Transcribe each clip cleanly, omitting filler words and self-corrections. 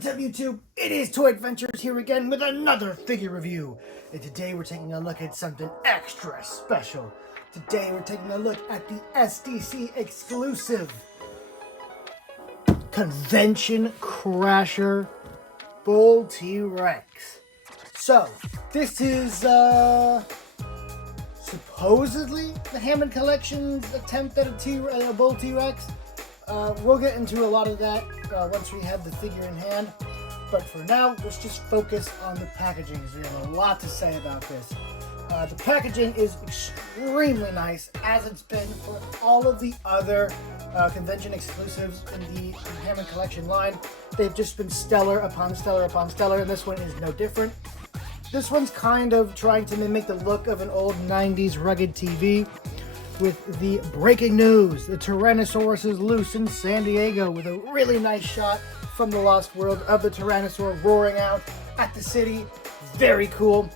What's up YouTube? It is Toy Adventures here again with another figure review. And today we're taking a look at something extra special. Today we're taking a look at the Sdcc exclusive Convention Crasher Bull T-Rex. So, this is supposedly the Hammond Collection's attempt at a Bull T-Rex. We'll get into a lot of that once we have the figure in hand. But for now, let's just focus on the packaging, because we have a lot to say about this. The packaging is extremely nice, as it's been for all of the other convention exclusives in the Hammond Collection line. They've just been stellar upon stellar upon stellar, and this one is no different. This one's kind of trying to mimic the look of an old 90s rugged TV. With the breaking news, the Tyrannosaurus is loose in San Diego, with a really nice shot from the Lost World of the Tyrannosaur roaring out at the city. Very cool.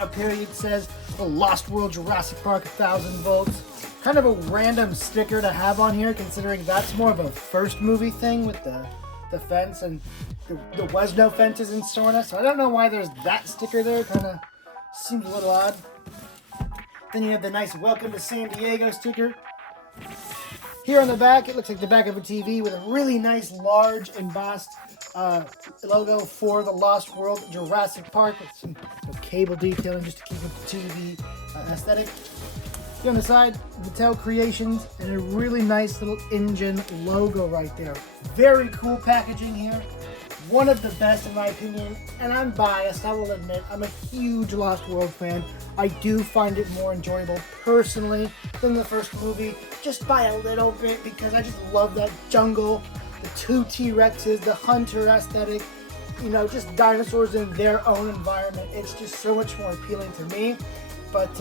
Up here it says the Lost World Jurassic Park 1000 volts. Kind of a random sticker to have on here, considering that's more of a first movie thing with the fence, and there was no fences in Sorna, so I don't know why there's that sticker there. Kind of seems a little odd. Then you have the nice Welcome to San Diego sticker. Here on the back, it looks like the back of a TV with a really nice large embossed logo for the Lost World Jurassic Park with some cable detailing just to keep it the TV aesthetic. Here on the side, Mattel Creations and a really nice little engine logo right there. Very cool packaging here. One of the best in my opinion, and I'm biased, I will admit. I'm a huge Lost World fan. I do find it more enjoyable personally than the first movie, just by a little bit, because I just love that jungle, the two T-Rexes, the hunter aesthetic, you know, just dinosaurs in their own environment. It's just so much more appealing to me, but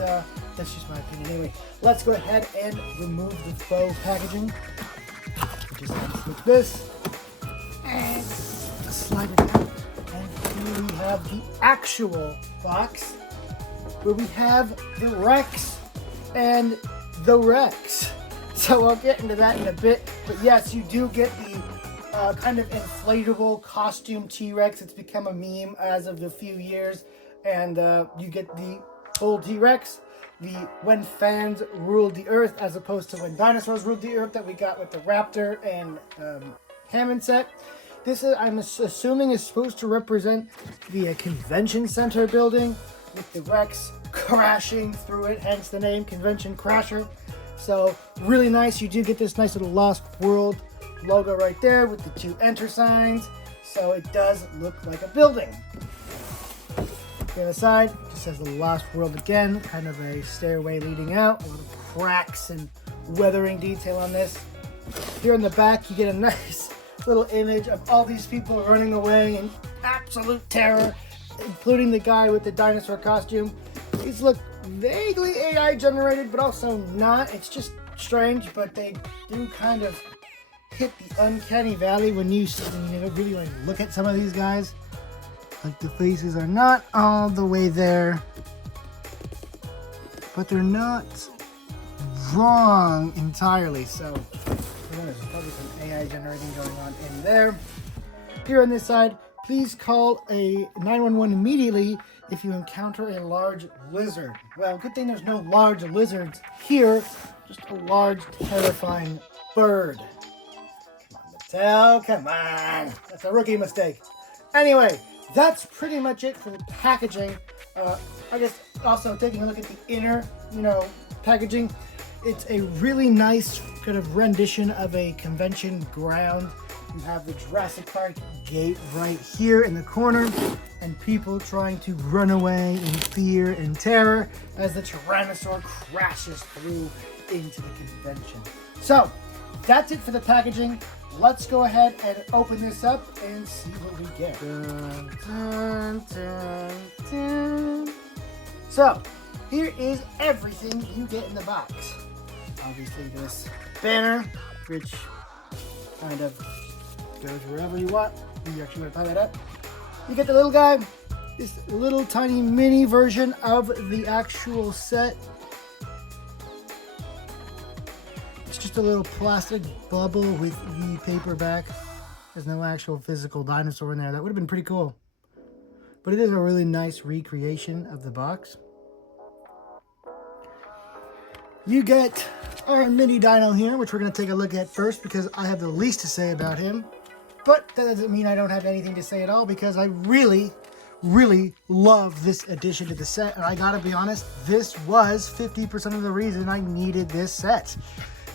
that's just my opinion. Anyway, let's go ahead and remove the faux packaging. Just like this. And slide it out, and here we have the actual box where we have the Rex and the Rex. So I'll get into that in a bit, but yes, you do get the kind of inflatable costume T-Rex. It's become a meme as of a few years, and you get the full T-Rex, the when fans ruled the earth as opposed to when dinosaurs ruled the earth that we got with the Raptor and Hammond set. This is, I'm assuming, is supposed to represent the convention center building with the Rex crashing through it, hence the name Convention Crasher. So really nice. You do get this nice little Lost World logo right there with the two enter signs. So it does look like a building. The other side just says the Lost World again, kind of a stairway leading out, a little cracks and weathering detail on this. Here in the back you get a nice little image of all these people running away in absolute terror, including the guy with the dinosaur costume. These look vaguely AI generated, but also not. It's just strange, but they do kind of hit the uncanny valley when you really like look at some of these guys. Like the faces are not all the way there, but they're not wrong entirely. So there's probably some AI generating going on in there. Here on this side, please call a 911 immediately if you encounter a large lizard. Well, good thing there's no large lizards here, just a large, terrifying bird. Come on, Mattel, come on. That's a rookie mistake. Anyway, that's pretty much it for the packaging. I guess also taking a look at the inner, packaging. It's a really nice kind of rendition of a convention ground. You have the Jurassic Park gate right here in the corner, and people trying to run away in fear and terror as the Tyrannosaur crashes through into the convention. So, that's it for the packaging. Let's go ahead and open this up and see what we get. Dun, dun, dun, dun. So, here is everything you get in the box. Obviously this banner, which kind of goes wherever you want. You actually want to tie that up. You get the little guy, this little tiny mini version of the actual set. It's just a little plastic bubble with the paperback. There's no actual physical dinosaur in there. That would have been pretty cool. But it is a really nice recreation of the box. You get our mini dino here, which we're going to take a look at first because I have the least to say about him. But that doesn't mean I don't have anything to say at all, because I really love this addition to the set. And I gotta be honest, this was 50% of the reason I needed this set.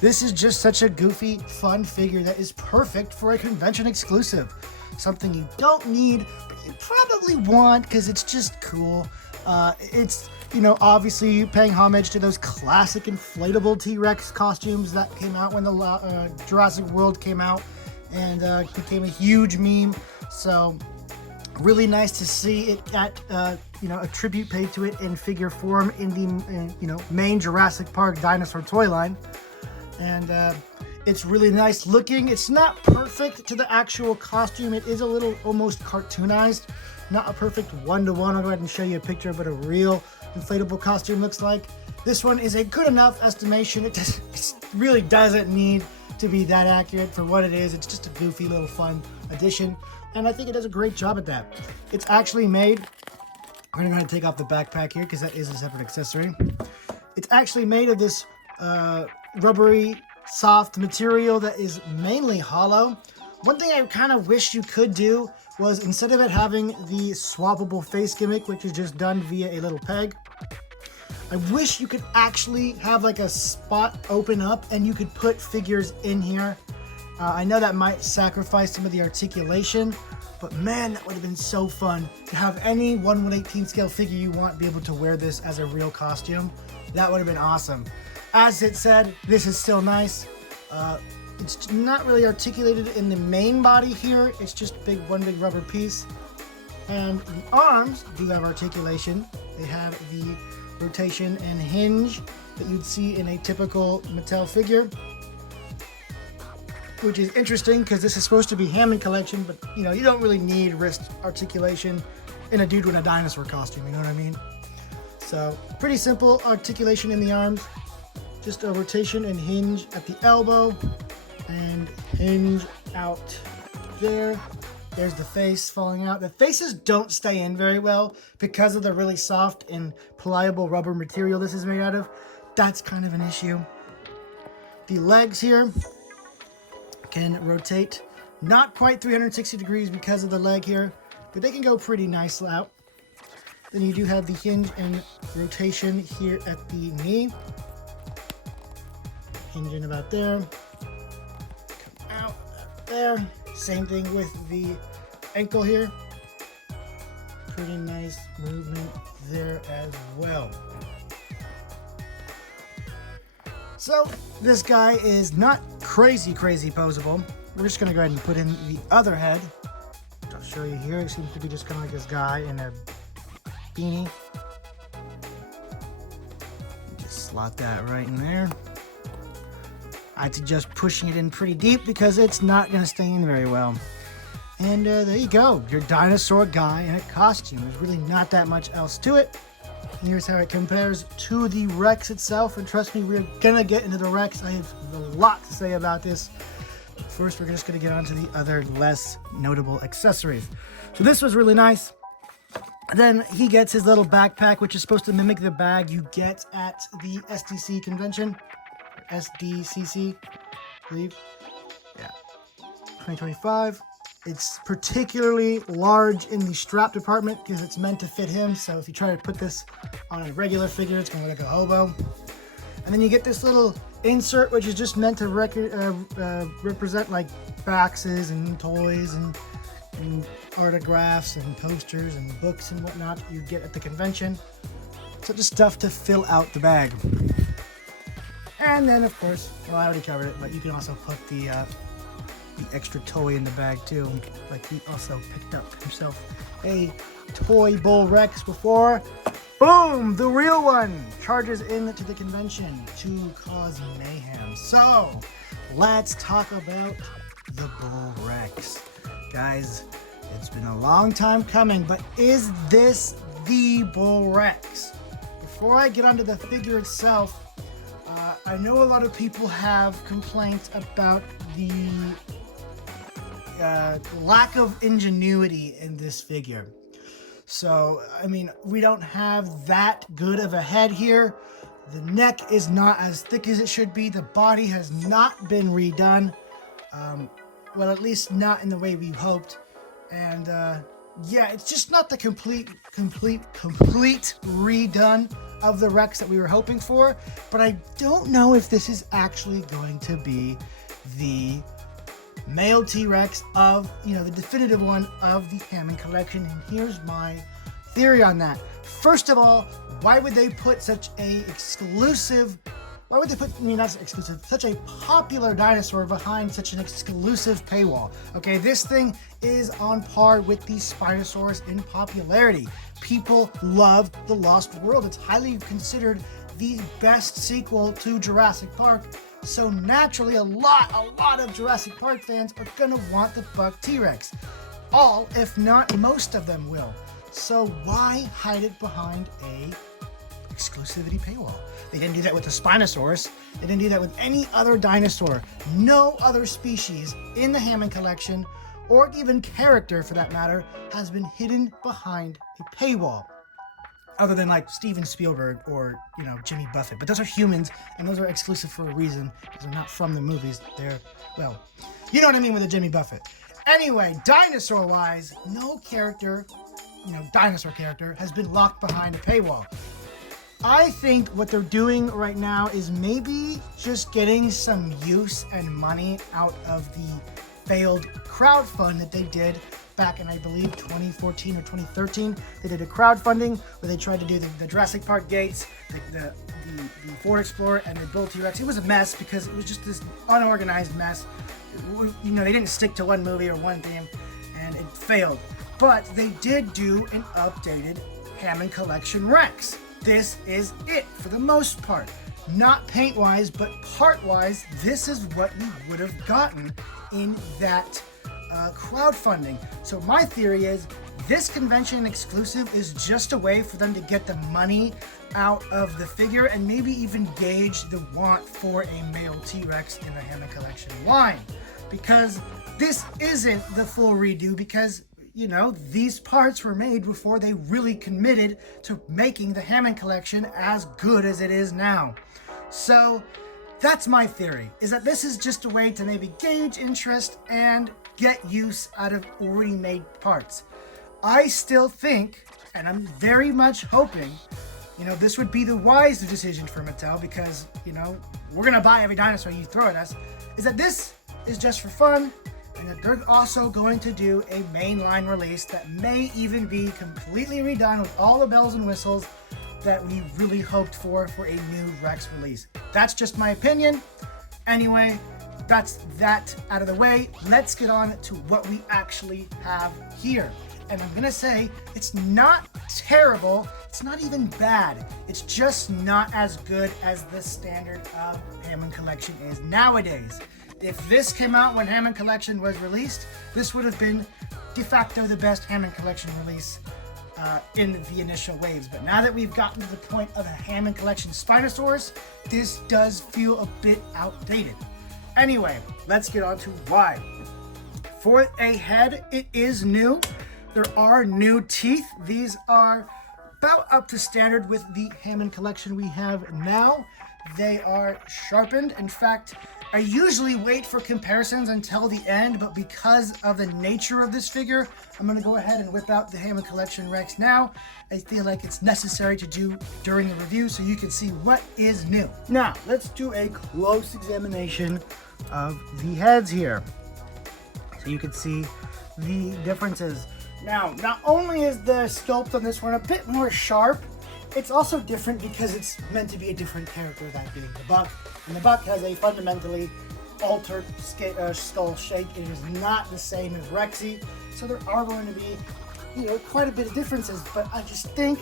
This is just such a goofy, fun figure that is perfect for a convention exclusive. Something you don't need, but you probably want because it's just cool. It's, you know, obviously paying homage to those classic inflatable T-Rex costumes that came out when the Jurassic World came out and became a huge meme. So really nice to see it get, you know, a tribute paid to it in figure form in the, you know, main Jurassic Park dinosaur toy line. And it's really nice looking. It's not perfect to the actual costume. It is a little almost cartoonized. Not a perfect one-to-one. I'll go ahead and show you a picture of what a real inflatable costume looks like. This one is a good enough estimation. It really doesn't need to be that accurate for what it is. It's just a goofy little fun addition. And I think it does a great job at that. It's actually made, we're going to take off the backpack here because that is a separate accessory. It's actually made of this rubbery, soft material that is mainly hollow. One thing I kind of wish you could do was, instead of it having the swappable face gimmick, which is just done via a little peg, I wish you could actually have like a spot open up and you could put figures in here. I know that might sacrifice some of the articulation, but man, that would have been so fun to have any 1/118 scale figure you want be able to wear this as a real costume. That would have been awesome. As it said, this is still nice. It's not really articulated in the main body here. It's just one big rubber piece. And the arms do have articulation. They have the rotation and hinge that you'd see in a typical Mattel figure, which is interesting because this is supposed to be Hammond collection, but you know, you don't really need wrist articulation in a dude with a dinosaur costume, you know what I mean? So pretty simple articulation in the arms, just a rotation and hinge at the elbow and hinge out there. There's the face falling out. The faces don't stay in very well because of the really soft and pliable rubber material this is made out of. That's kind of an issue. The legs here can rotate not quite 360 degrees because of the leg here, but they can go pretty nice out. Then you do have the hinge and rotation here at the knee. Hinging about there. Come out there. Same thing with the ankle here. Pretty nice movement there as well. So this guy is not crazy poseable. We're just gonna go ahead and put in the other head. I'll show you here. It seems to be just kind of like this guy in a beanie. Just slot that right in there. I'd suggest pushing it in pretty deep because it's not going to stay in very well. And there you go, your dinosaur guy in a costume. There's really not that much else to it. Here's how it compares to the Rex itself. And trust me, we're going to get into the Rex. I have a lot to say about this. But first, we're just going to get onto the other less notable accessories. So this was really nice. Then he gets his little backpack, which is supposed to mimic the bag you get at the SDCC convention. Sdcc, I believe. Yeah. 2025. It's particularly large in the strap department because it's meant to fit him. So if you try to put this on a regular figure, it's going to look like a hobo. And then you get this little insert, which is just meant to represent like boxes and toys and autographs and posters and books and whatnot you get at the convention. So just stuff to fill out the bag. And then, of course, well, I already covered it, but you can also put the extra toy in the bag too. Like he also picked up himself a toy Bull Rex before. Boom! The real one charges into the convention to cause mayhem. So, let's talk about the Bull Rex. Guys, it's been a long time coming, but is this the Bull Rex? Before I get onto the figure itself, I know a lot of people have complaints about the lack of ingenuity in this figure. So, I mean, we don't have that good of a head here. The neck is not as thick as it should be. The body has not been redone. Well, at least not in the way we hoped. And yeah, it's just not the complete redone of the Rex that we were hoping for. But I don't know if this is actually going to be the male T-Rex of, you know, the definitive one of the Hammond collection. And here's my theory on that. First of all, why would they put such a exclusive, such a popular dinosaur behind such an exclusive paywall? Okay, this thing is on par with the Spinosaurus in popularity. People love The Lost World. It's highly considered the best sequel to Jurassic Park. So naturally, a lot of Jurassic Park fans are gonna want the buck T-Rex. All, if not most of them will. So why hide it behind a exclusivity paywall? They didn't do that with the Spinosaurus. They didn't do that with any other dinosaur. No other species in the Hammond collection, or even character for that matter, has been hidden behind a paywall. Other than like Steven Spielberg or, you know, Jimmy Buffett. But those are humans, and those are exclusive for a reason, because they're not from the movies. They're, well, you know what I mean with a Jimmy Buffett. Anyway, dinosaur-wise, no character, you know, dinosaur character, has been locked behind a paywall. I think what they're doing right now is maybe just getting some use and money out of the failed crowdfund that they did back in, I believe, 2014 or 2013. They did a crowdfunding where they tried to do the Jurassic Park gates, the Ford Explorer, and the Bull T-Rex. It was a mess because it was just this unorganized mess. You know, they didn't stick to one movie or one theme, and it failed. But they did do an updated Hammond Collection Rex. This is it for the most part. Not paint-wise, but part-wise, this is what you would have gotten in that crowdfunding. So my theory is this convention exclusive is just a way for them to get the money out of the figure and maybe even gauge the want for a male T-Rex in the Hammond Collection line. Because this isn't the full redo, because, you know, these parts were made before they really committed to making the Hammond Collection as good as it is now. So that's my theory, is that this is just a way to maybe gauge interest and get use out of already made parts. I still think, and I'm very much hoping, you know, this would be the wise decision for Mattel, because, you know, we're gonna buy every dinosaur you throw at us, is that this is just for fun, and that they're also going to do a mainline release that may even be completely redone with all the bells and whistles that we really hoped for a new Rex release. That's just my opinion. Anyway, that's that out of the way. Let's get on to what we actually have here. And I'm gonna say, it's not terrible, it's not even bad. It's just not as good as the standard of Hammond Collection is nowadays. If this came out when Hammond Collection was released, this would have been de facto the best Hammond Collection release in the initial waves. But now that we've gotten to the point of the Hammond Collection Spinosaurus, this does feel a bit outdated. Anyway, let's get on to why. For a head, it is new. There are new teeth. These are about up to standard with the Hammond Collection we have now. They are sharpened. In fact, I usually wait for comparisons until the end, but because of the nature of this figure, I'm going to go ahead and whip out the Hammond Collection Rex now. I feel like it's necessary to do during the review so you can see what is new. Now, let's do a close examination of the heads here, so you can see the differences. Now, not only is the sculpt on this one a bit more sharp, it's also different because it's meant to be a different character, that being the buck. And the buck has a fundamentally altered skull shape. It is not the same as Rexy, so there are going to be, you know, quite a bit of differences. But I just think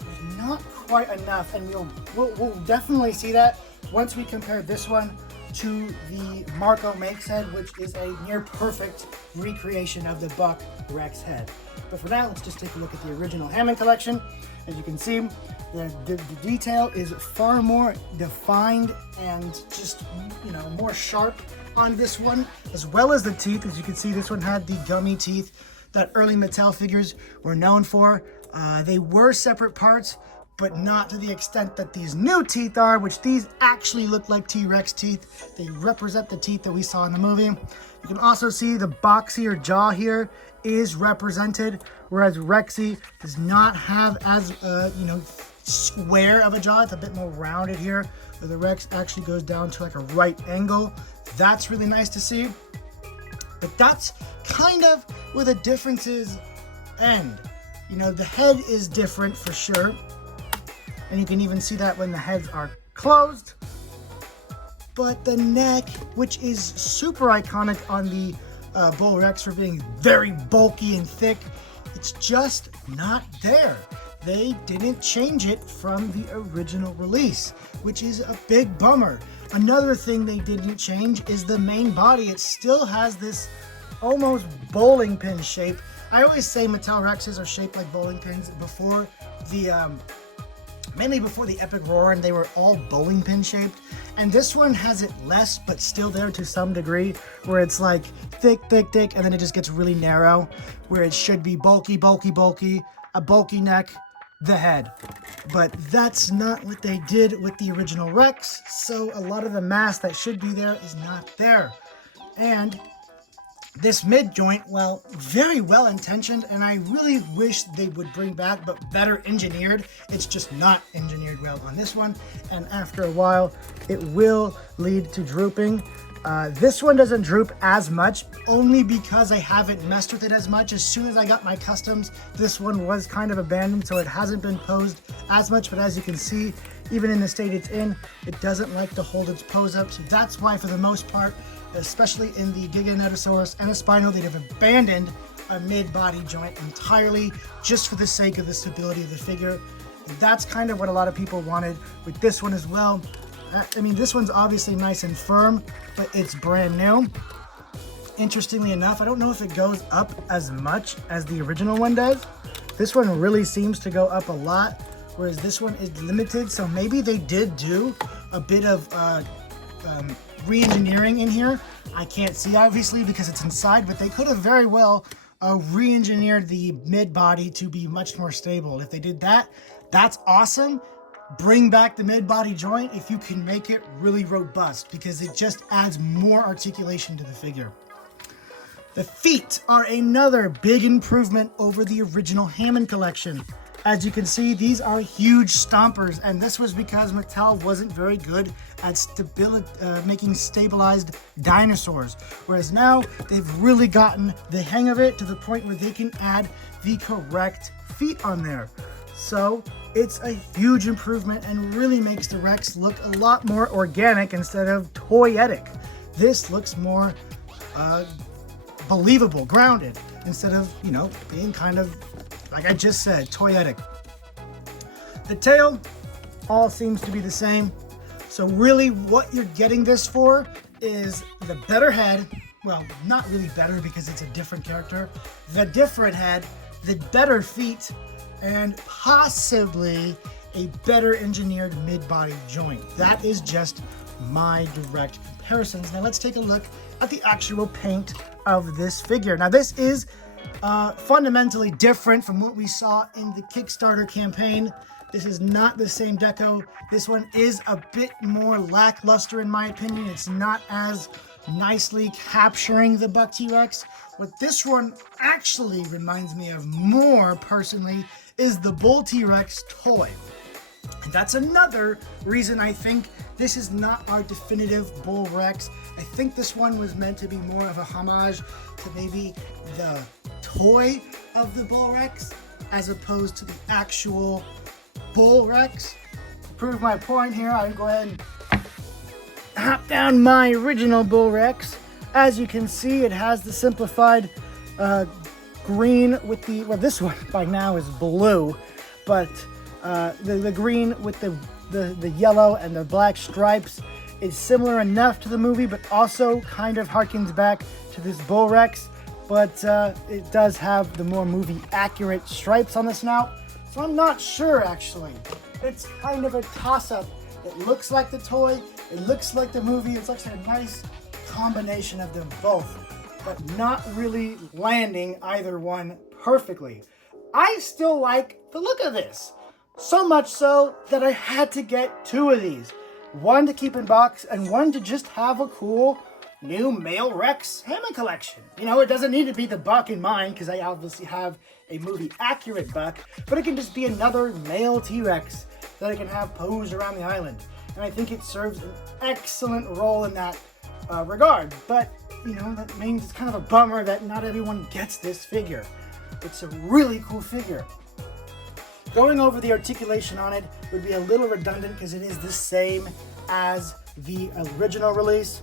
there's not quite enough, and we'll definitely see that once we compare this one to the Marco Makes head, which is a near perfect recreation of the Buck Rex head. But for now, let's just take a look at the original Hammond collection. As you can see, the detail is far more defined and just, you know, more sharp on this one, as well as the teeth. As you can see, this one had the gummy teeth that early Mattel figures were known for. They were separate parts, but not to the extent that these new teeth are, which these actually look like T-Rex teeth. They represent the teeth that we saw in the movie. You can also see the boxier jaw here is represented, whereas Rexy does not have as, you know, square of a jaw. It's a bit more rounded here, where the Rex actually goes down to like a right angle. That's really nice to see. But that's kind of where the differences end. You know, the head is different for sure. And you can even see that when the heads are closed. But the neck, which is super iconic on the Bull Rex for being very bulky and thick, it's just not there. They didn't change it from the original release, which is a big bummer. Another thing they didn't change is the main body. It still has this almost bowling pin shape. I always say Mattel Rexes are shaped like bowling pins before the, mainly before the Epic Roar, and they were all bowling pin shaped. And this one has it less, but still there to some degree, where it's like thick, thick, thick, and then it just gets really narrow, where it should be bulky, bulky, bulky, a bulky neck, the head. But that's not what they did with the original Rex, so a lot of the mass that should be there is not there. And this mid joint, well, very well intentioned, and I really wish they would bring back, but better engineered. It's just not engineered well on this one, and after a while, it will lead to drooping. This one doesn't droop as much, only because I haven't messed with it as much. As soon as I got my customs, this one was kind of abandoned, so it hasn't been posed as much, but as you can see, even in the state it's in, it doesn't like to hold its pose up, so that's why for the most part, especially in the Giganotosaurus and the Spino, they've abandoned a mid-body joint entirely just for the sake of the stability of the figure. And that's kind of what a lot of people wanted with this one as well. I mean, this one's obviously nice and firm, but it's brand new. Interestingly enough, I don't know if it goes up as much as the original one does. This one really seems to go up a lot, whereas this one is limited, so maybe they did do a bit of re-engineering in here. I can't see obviously because it's inside, but they could have very well re-engineered the mid-body to be much more stable. If they did that, that's awesome. Bring back the mid-body joint if you can make it really robust, because it just adds more articulation to the figure. The feet are another big improvement over the original Hammond collection. As you can see, these are huge stompers, and this was because Mattel wasn't very good at making stabilized dinosaurs. Whereas now, they've really gotten the hang of it to the point where they can add the correct feet on there. So, it's a huge improvement and really makes the Rex look a lot more organic instead of toyetic. This looks more believable, grounded, instead of, you know, being kind of, like I just said, toyetic. The tail all seems to be the same. So really what you're getting this for is the better head. Well, not really better because it's a different character. The different head, the better feet, and possibly a better engineered mid-body joint. That is just my direct comparisons. Now let's take a look at the actual paint of this figure. Now this is fundamentally different from what we saw in the Kickstarter campaign. This is not the same deco. This one is a bit more lackluster in my opinion. It's not as nicely capturing the Buck T-Rex. What this one actually reminds me of more personally is the Bull T-Rex toy. And that's another reason I think this is not our definitive Bull Rex. I think this one was meant to be more of a homage to maybe the toy of the Bull Rex as opposed to the actual Bull Rex. To prove my point here, I'll go ahead and hop down my original Bull Rex. As you can see, it has the simplified green with the, well, this one by now is blue, but the green with the yellow and the black stripes is similar enough to the movie, but also kind of harkens back to this Bull Rex. But it does have the more movie accurate stripes on the snout. So I'm not sure, actually. It's kind of a toss-up. It looks like the toy, it looks like the movie. It's actually a nice combination of them both, but not really landing either one perfectly. I still like the look of this. So much so that I had to get 2 of these. One to keep in box and one to just have a cool new male Rex Hammond collection. You know, it doesn't need to be the buck in mind because I obviously have a movie accurate buck, but it can just be another male T-Rex that I can have pose around the island. And I think it serves an excellent role in that regard. But, you know, that means it's kind of a bummer that not everyone gets this figure. It's a really cool figure. Going over the articulation on it would be a little redundant because it is the same as the original release.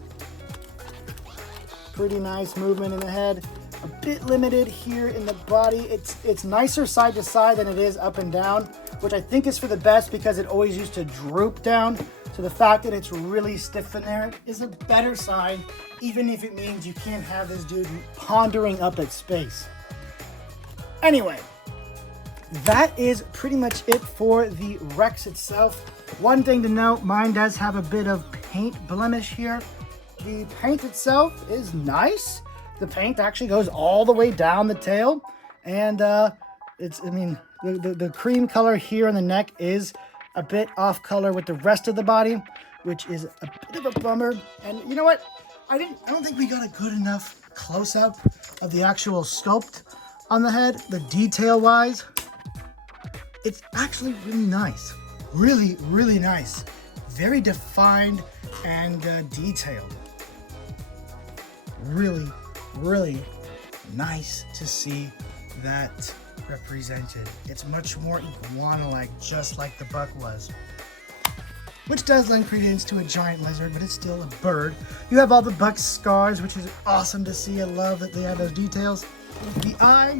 Pretty nice movement in the head. A bit limited here in the body. It's nicer side to side than it is up and down, which I think is for the best because it always used to droop down. So the fact that it's really stiff in there is a better sign, even if it means you can't have this dude pondering up at space. Anyway, that is pretty much it for the Rex itself. One thing to note, mine does have a bit of paint blemish here. The paint itself is nice. The paint actually goes all the way down the tail, and the cream color here on the neck is a bit off color with the rest of the body, which is a bit of a bummer. And you know what? I don't think we got a good enough close-up of the actual sculpt on the head. The detail-wise, it's actually really nice. Really, really nice. Very defined and detailed. Really, really nice to see that represented. It's much more iguana-like, just like the buck was. Which does lend credence to a giant lizard, but it's still a bird. You have all the buck's scars, which is awesome to see. I love that they have those details. The eye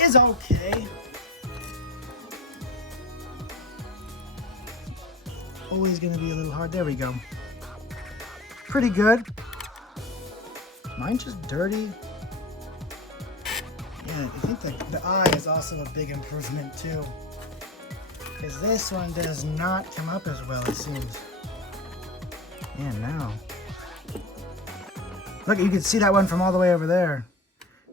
is okay. Always gonna be a little hard. There we go. Pretty good. Mine's just dirty. Yeah, I think the eye is also a big improvement too. Because this one does not come up as well, it seems. Yeah, now. Look, you can see that one from all the way over there.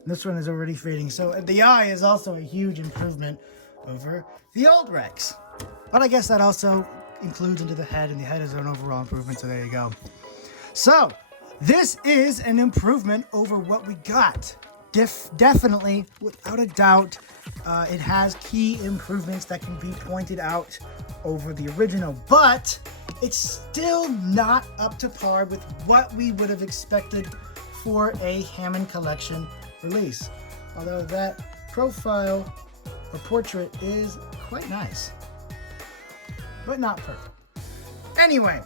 This one is already fading. So the eye is also a huge improvement over the old Rex. But I guess that also includes into the head, and the head is an overall improvement, so there you go. So, this is an improvement over what we got. Definitely, without a doubt, it has key improvements that can be pointed out over the original, but it's still not up to par with what we would have expected for a Hammond Collection release. Although that profile or portrait is quite nice, but not perfect. Anyway,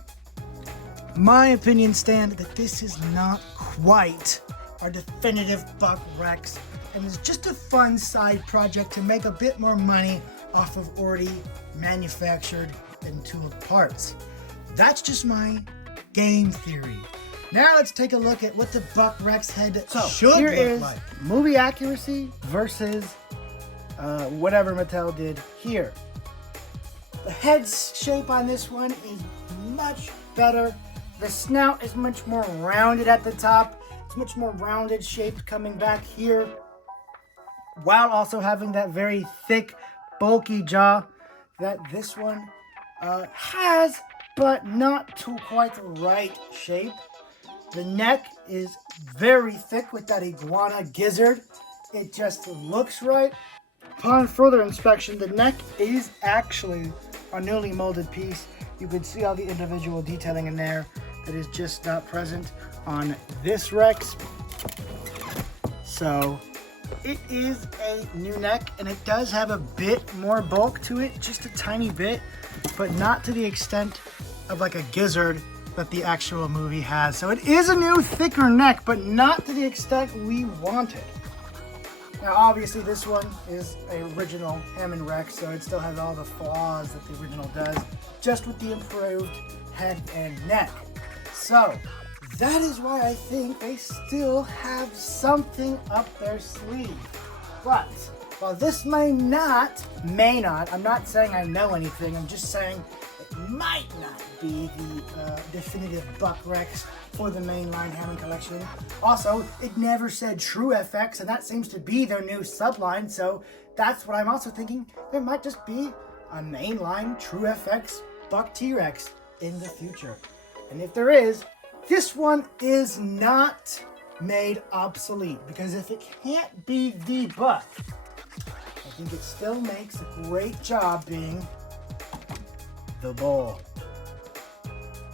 my opinion stand that this is not quite our definitive Buck Rex, and it's just a fun side project to make a bit more money off of already manufactured and tooled parts. That's just my game theory. Now let's take a look at what the Buck Rex head should look like. Movie accuracy versus whatever Mattel did here. The head's shape on this one is much better. The snout is much more rounded at the top. It's much more rounded shaped coming back here, while also having that very thick, bulky jaw that this one has, but not to quite the right shape. The neck is very thick with that iguana gizzard. It just looks right. Upon further inspection, the neck is actually a newly molded piece. You can see all the individual detailing in there that is just not present on this Rex. So it is a new neck, and it does have a bit more bulk to it, just a tiny bit, but not to the extent of like a gizzard that the actual movie has. So it is a new thicker neck, but not to the extent we wanted. Now obviously this one is an original Hammond Rex, so it still has all the flaws that the original does, just with the improved head and neck. So that is why I think they still have something up their sleeve. But while this may not, I'm not saying I know anything, I'm just saying it might not be the definitive Buck Rex for the mainline Hammond collection. Also, it never said True FX, and that seems to be their new subline, so that's what I'm also thinking. There might just be a mainline True FX Buck T-Rex in the future. And if there is, this one is not made obsolete, because if it can't be the Buck, I think it still makes a great job being the Bull.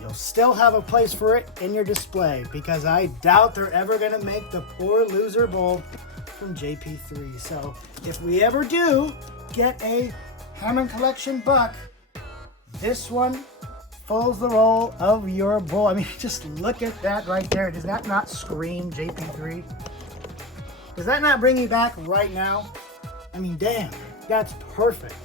You'll still have a place for it in your display, because I doubt they're ever going to make the poor loser Bull from JP3. So if we ever do get a Hammond Collection Buck, this one fills the role of your Bull. I mean, just look at that right there. Does that not scream JP3? Does that not bring you back right now? I mean, damn, that's perfect.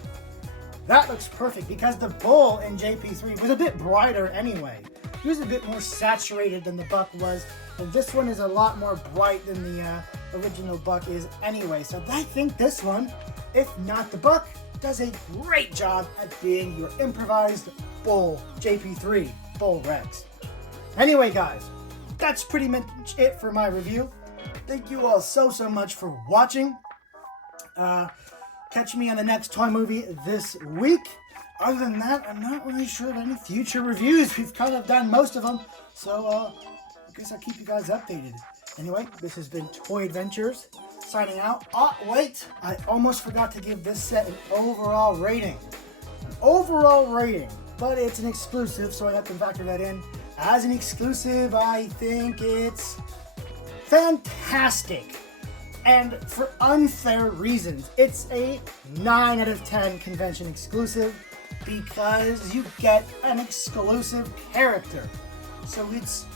That looks perfect, because the Bull in JP3 was a bit brighter anyway. He was a bit more saturated than the Buck was, and this one is a lot more bright than the original Buck is anyway. So I think this one, if not the Buck, does a great job at being your improvised Bull JP3 Bull Rex. Anyway, guys, that's pretty much it for my review. Thank you all so much for watching. Catch me on the next toy movie this week. Other than that, I'm not really sure of any future reviews. We've kind of done most of them, so I guess I'll keep you guys updated. Anyway, this has been Toy Adventures, signing out. Oh, wait, I almost forgot to give this set an overall rating. An overall rating, but it's an exclusive, so I have to factor that in. As an exclusive, I think it's fantastic. And for unfair reasons, it's a 9 out of 10 convention exclusive, because you get an exclusive character. So it's,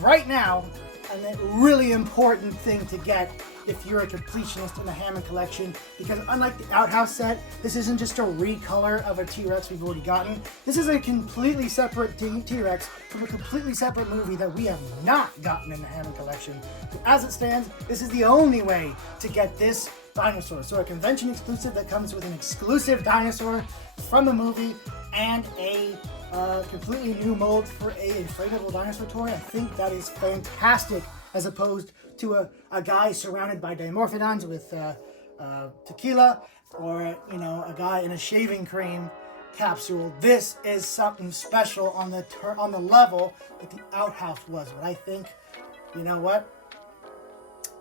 right now, a really important thing to get if you're a completionist in the Hammond collection, because unlike the Outhouse set, this isn't just a recolor of a T-Rex we've already gotten. This is a completely separate T-Rex from a completely separate movie that we have not gotten in the Hammond collection. So as it stands, this is the only way to get this dinosaur. So a convention exclusive that comes with an exclusive dinosaur from the movie and a completely new mold for a inflatable dinosaur toy. I think that is fantastic, as opposed to a guy surrounded by dimorphodons with tequila, or a guy in a shaving cream capsule. This is something special on the level that the Outhouse was. But I think, you know what?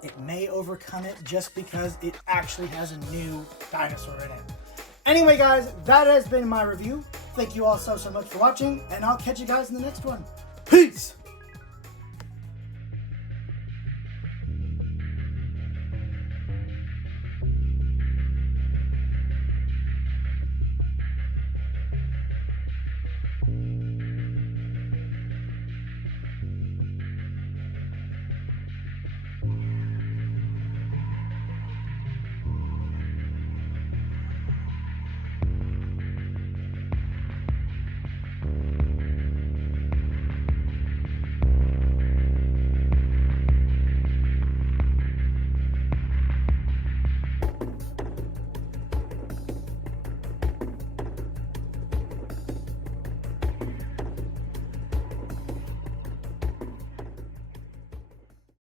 It may overcome it just because it actually has a new dinosaur in it. Anyway, guys, that has been my review. Thank you all so much for watching, and I'll catch you guys in the next one. Peace!